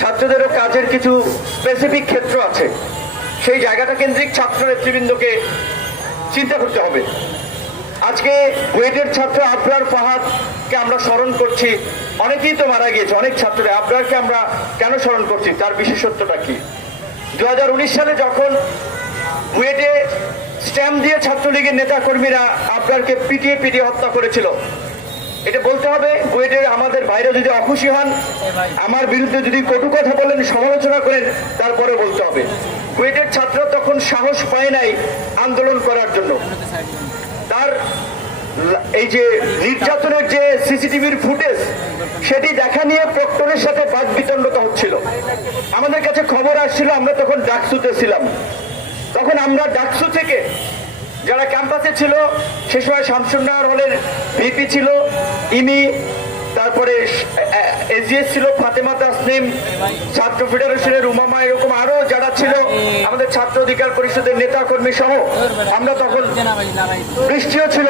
ছাত্রদেরও কাজের কিছু স্পেসিফিক ক্ষেত্র আছে। সেই জায়গাটা কেন্দ্রিক ছাত্র নেতৃবৃন্দকে চিন্তা করতে হবে। আজকে বুয়েটের ছাত্র আবরার ফাহাদকে আমরা স্মরণ করছি। অনেকেই তো মারা গিয়েছে, অনেক ছাত্ররা। আবরারকে আমরা কেন স্মরণ করছি? তার বিশেষত্বটা কি? দু হাজার উনিশ সালে যখন বুয়েটে স্ট্যাম্প দিয়ে ছাত্রলীগের নেতা কর্মীরা আবরারকে পিটিয়ে পিটিয়ে হত্যা করেছিল এটা বলতে হবে বুয়েটের আমাদের বাইরে যদি অখুশি হন আমার বিরুদ্ধে যদি কটু কথা বলেন সমালোচনা করেন তারপরে বলতে হবে। বুয়েটের ছাত্র তখন সাহস পায় নাই আন্দোলন করার জন্য। তার এই যে নির্যাতনের যে সিসিটিভির ফুটেজ সেটি দেখা নিয়ে প্রক্টরের সাথে বাদ বিতণ্ডতা হচ্ছিল। আমাদের কাছে খবর আসছিল আমরা তখন ডাকসুতে ছিলাম। তখন আমরা ডাকসু থেকে যারা ক্যাম্পাসে ছিল সে সময় শামসুন্নাহর হলের ভিপি ছিল ইমি তারপরে এসজিএস ছিল ফাতেমা তাসনিম, ছাত্র ফেডারেশনের উমামা, এরকম আরও যারা ছিল, আমাদের ছাত্র অধিকার পরিষদের নেতা কর্মী সহ, আমরা তখন বৃষ্টিও ছিল।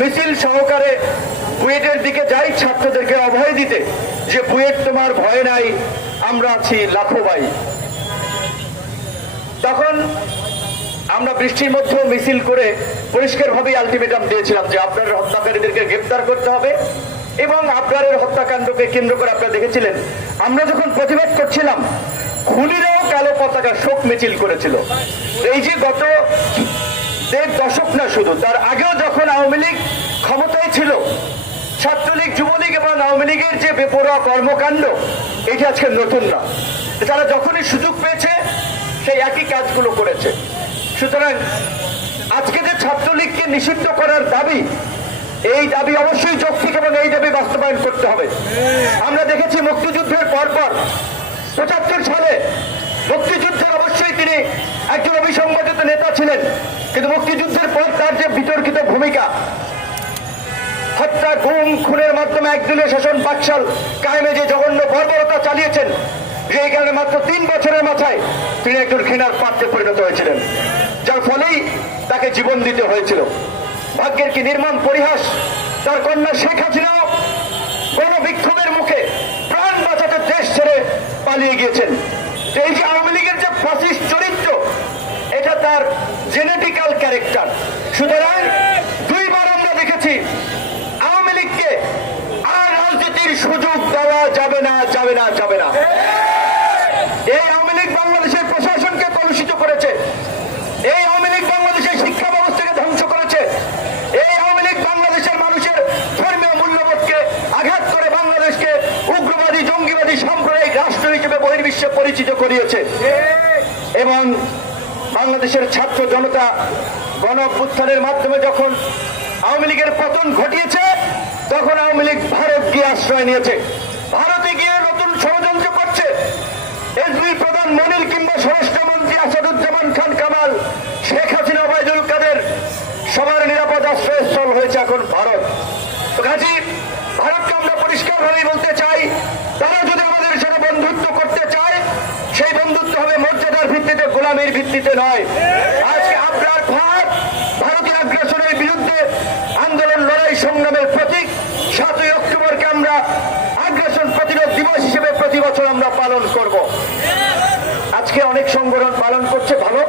মিছিল সহকারে বুয়েটের দিকে যাই ছাত্রদেরকে অভয় দিতে, যে বুয়েট তোমার ভয় নাই, আমরা আছি লাখো তখন আমরা বৃষ্টির মধ্যেও মিছিল করে পরিষ্কারভাবে আলটিমেটাম দিয়েছিলাম যে আপনার হত্যাকারীদেরকে গ্রেপ্তার করতে হবে এবং আপনারের হত্যাকাণ্ডকে কেন্দ্র করে আপনারা দেখেছিলেন। আমরা যখন প্রতিবাদ করছিলাম, খুনিরাও কালো পতাকা শোক মিছিল করেছিল। এই যে গত দেড় দশক না শুধু, তার আগেও যখন আওয়ামী লীগ ক্ষমতায় ছিল, ছাত্রলীগ, যুবলীগ এবং আওয়ামী লীগের যে বেপরোয়া কর্মকাণ্ড, এটি আজকে নতুন না। তারা যখনই সুযোগ পেয়েছে, সেই একই কাজগুলো করেছে। সুতরাং আজকে যে ছাত্রলীগকে নিষিদ্ধ করার দাবি, এই দাবি অবশ্যই যৌক্তিক এবং এই দাবি বাস্তবায়ন করতে হবে। আমরা দেখেছি মুক্তিযুদ্ধের পরপর পঁচাত্তর সালে মুক্তিযুদ্ধের অবশ্যই তিনি একজন অবিসংগঠিত নেতা ছিলেন, কিন্তু মুক্তিযুদ্ধের পর তার যে বিতর্কিত ভূমিকা হত্যা গুম খুনের মাধ্যমে একদলীয় শাসন বাকশাল কায়েমে যে জঘন্য বর্বরতা চালিয়েছেন এই কারণে মাত্র তিন বছরের মাথায় তিনি একজন ঘৃণার পাত্রে পরিণত হয়েছিলেন। যার ফলেই তাকে জীবন দিতে হয়েছিল। ভাগ্যের কি নির্মম পরিহাস? তার কন্যা শেখ হাসিনাও গণবিক্ষোভের মুখে প্রাণ বাঁচাতে দেশ ছেড়ে পালিয়ে গিয়েছেন। এই যে আওয়ামী লীগের যে ফাসিস্ট চরিত্র, এটা তার জেনেটিক্যাল ক্যারেক্টার সুতরাং দুইবার আমরা দেখেছি আওয়ামী লীগকে আর রাজনীতির সুযোগ দেওয়া যাবে না যাবে না যাবে না এই আওয়ামী লীগ বাংলাদেশের প্রশাসনকে কলুষিত করেছে এই আওয়ামী লীগ বাংলাদেশের শিক্ষা ব্যবস্থাকে ধ্বংস করেছে এই আওয়ামী লীগ বাংলাদেশের মানুষের ধর্মীয় মূল্যবোধকে আঘাত করে বাংলাদেশকে উগ্রবাদী জঙ্গিবাদী সাম্প্রদায়িক রাষ্ট্র হিসেবে বহির্বিশ্বে পরিচিত করিয়েছে। এবং বাংলাদেশের ছাত্র জনতা গণ মাধ্যমে যখন আওয়ামী লীগের পতন ঘটিয়েছে, তখন আওয়ামী লীগ ভারত গিয়ে আশ্রয় নিয়েছে। ভারতে গিয়ে নতুন ষড়যন্ত্র করছে। এসবি প্রধান মনির কিংবা স্বরাষ্ট্রমন্ত্রী আসাদুজ্জামান খান কামাল, শেখ হাসিনা, ওবায়দুল কাদের, সবার নিরাপদ আশ্রয়স্থল হয়েছে এখন ভারত। কাজী, ভারতকে আমরা পরিষ্কারভাবেই বলতে চাই তারা যদি আমাদের সাথে বন্ধুত্ব করতে চায় সেই বন্ধুত্ব হবে মর্যাদার গোলামীর ভিত্তিতে নয়। আজকে আপনার ভাত ভারতীয় আগ্রাসনের বিরুদ্ধে আন্দোলন, লড়াই, সংগ্রামের প্রতীক সাতই অক্টোবরকে আমরা আগ্রাসন প্রতিরোধ দিবস হিসেবে প্রতি বছর আমরা পালন করব। আজকে অনেক সংগঠন পালন করছে ভালো,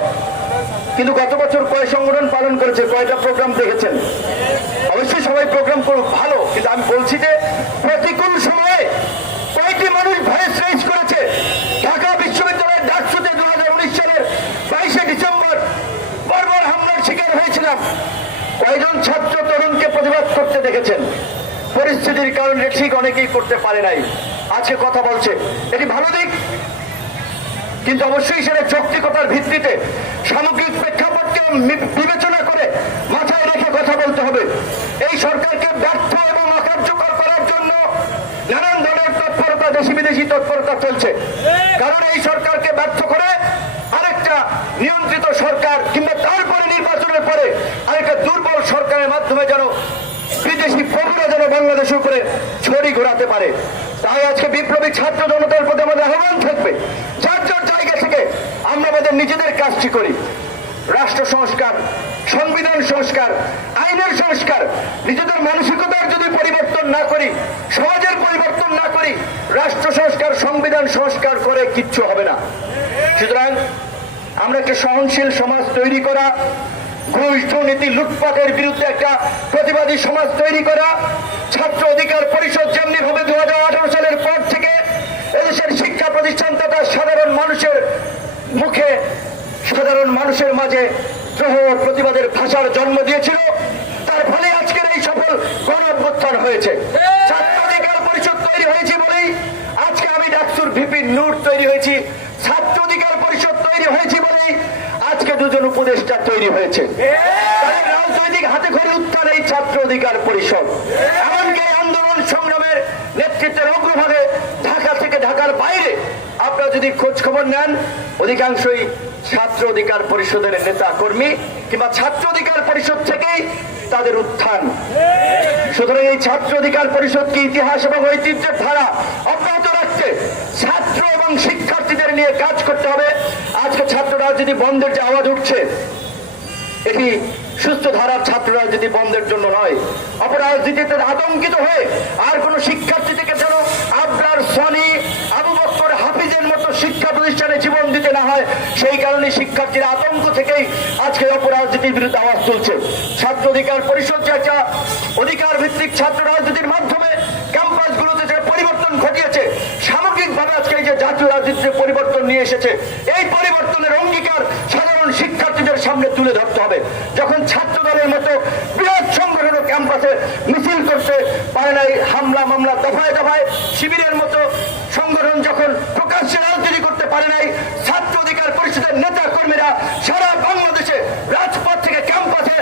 কিন্তু গত বছর কয় সংগঠন পালন করেছে, কয়টা প্রোগ্রাম দেখেছেন? অবশ্যই সবাই প্রোগ্রাম করুক, ভালো, কিন্তু আমি বলছি যে প্রতিকূল সময়ে কয়টি মানুষ ভয়েস রেজ করেছে ঢাকা বিশ্ববিদ্যালয়ের ডাকসুতে দু হাজার উনিশ সালের বাইশে ডিসেম্বর বর্বর হামলার শিকার হয়েছিলাম কয়জন ছাত্র তরুণকে প্রতিবাদ করতে দেখেছেন। পরিস্থিতির কারণে ঠিক অনেকেই করতে পারে নাই। আজকে কথা বলছে। এটি ভালো দিক, কিন্তু অবশ্যই সেটা যৌক্তিকতার ভিত্তিতে সামগ্রিক প্রেক্ষাপটকে বিবেচনা করে মাথায় রেখে কথা বলতে হবে। এই সরকারকে ব্যর্থ এবং অকার্যকর করার জন্য নানান ধরনের তৎপরতা দেশি বিদেশি তৎপরতা চলছে কারণ এই সরকারকে ব্যর্থ করে আরেকটা নিয়ন্ত্রিত সরকার কিংবা তারপরে নির্বাচনের পরে আরেকটা দুর্বল সরকারের মাধ্যমে যেন বিদেশি প্রভুরা যেন বাংলাদেশের উপরে ছড়ি ঘোরাতে পারে। তাই আজকে বিপ্লবী ছাত্র জনতার প্রতি আমাদের আহ্বান থাকবে, যার যার জায়গা থেকে আমরা আমাদের নিজেদের কাজটি করি। রাষ্ট্র সংস্কার, সংবিধান সংস্কার, আইনের সংস্কার, নিজেদের মানসিকতার যদি পরিবর্তন না করি, সমাজের পরিবর্তন না করি, রাষ্ট্র সংস্কার, সংবিধান সংস্কার করে কিচ্ছু হবে না। সুতরাং আমরা একটা সহনশীল সমাজ তৈরি করা ঘুষ দুর্নীতি লুটপাটের বিরুদ্ধে একটা প্রতিবাদী সমাজ তৈরি করা। ছাত্র অধিকার পরিষদ যেমনি ভাবে দু সালের পর থেকে এদেশের শিক্ষা প্রতিষ্ঠান তথা সাধারণ মানুষের মুখে সাধারণ মানুষের মাঝে দ্রোহ প্রতিবাদের ভাষার জন্ম দিয়েছিল। তার ফলে আজকের এই সফল গণ অভ্যুত্থান হয়েছে ছাত্র অধিকার পরিষদ তৈরি হয়েছে বলেই আজকে আমি ডাকসুর ভিপি নূর তৈরি হয়েছি। ছাত্র অধিকার পরিষদ তৈরি হয়েছে বলেই আজকে দুজন উপদেষ্টা তৈরি হয়েছে। রাজনৈতিক হাতে খড়ি উত্থান এই ছাত্র অধিকার পরিষদ। এমনকি আন্দোলন সংগ্রামের নেতৃত্বের অগ্রভাগে ঢাকা থেকে ঢাকার বাইরে আপনারা যদি খোঁজ খবর নেন অধিকাংশই ছাত্র অধিকার পরিষদের নেতা কর্মী কিংবা ছাত্র অধিকার পরিষদ থেকেই তাদের উত্থান। সুতরাং এই ছাত্র অধিকার পরিষদকে ইতিহাস এবং ঐতিহ্যের ধারা অব্যাহত রাখতে ছাত্র এবং শিক্ষার্থীদের নিয়ে কাজ করতে হবে? আজকে ছাত্র রাজনীতি বন্ধের যে আওয়াজ উঠছে, এটি সুস্থ ধারার ছাত্র রাজনীতি বন্ধের জন্য নয়। অপরাজনীতিতে আতঙ্কিত হয়ে আর কোন শিক্ষার্থী থেকে যেন আপনার সনি, আবু বক্কর হাফিজের মতো শিক্ষা প্রতিষ্ঠানে জীবন দিতে না হয়, সেই কারণে শিক্ষার্থীর আতঙ্ক থেকেই আজকে অপরাজনীতির বিরুদ্ধে আওয়াজ তুলছে। ছাত্র অধিকার পরিষদ যে একটা অধিকার ভিত্তিক ছাত্র রাজনীতির মাধ্যমে ক্যাম্পাসগুলোতে যে পরিবর্তন ঘটিয়েছে, সামগ্রিকভাবে আজকে এই যে জাতীয় রাজনীতিতে পরিবর্তন নিয়ে এসেছে এই পরিবর্তনের অঙ্গীকার সাধারণ শিক্ষার্থীদের সামনে তুলে ধরতে হবে যখন ছাত্র দলের মতো বৃহৎ সংগঠন ক্যাম্পাসে মিছিল করতে পারে নাই হামলা মামলা দফায় দফায় শিবিরের মতো সংগঠন যখন প্রকাশ্যে রাজনীতি করতে পারে নাই, ছাত্র অধিকার পরিষদের নেতা কর্মীরা সারা বাংলাদেশে রাজপথ থেকে ক্যাম্পাসে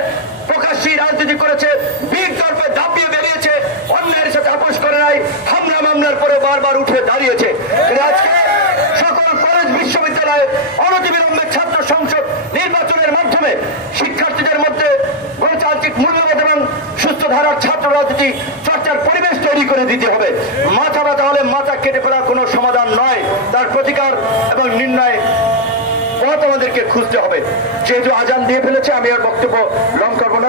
প্রকাশ্যে রাজনীতি করেছে বীর দর্পে দাপিয়ে বেরিয়েছে, অন্যের সাথে আপোষ করে নাই, হামলা মামলার পরে বারবার উঠে দাঁড়িয়েছে। আজকে সকল কলেজ, বিশ্ববিদ্যালয়ে অনতিবিলম্বে ছাত্র সংসদ নির্বাচনের মাধ্যমে শিক্ষার্থীদের মধ্যে গণতান্ত্রিক মূল্যবোধ এবং সুস্থ ধারার ছাত্র রাজনীতি তৈরি করে দিতে হবে। মাথা ব্যথা হলে মাথা কেটে ফেলার কোনো সমাধান নয়। তার প্রতিকার এবং নির্ণয় পথ আমাদেরকে খুঁজতে হবে। যেহেতু আজান দিয়ে ফেলেছে, আমি আর বক্তব্য লঙ্ঘন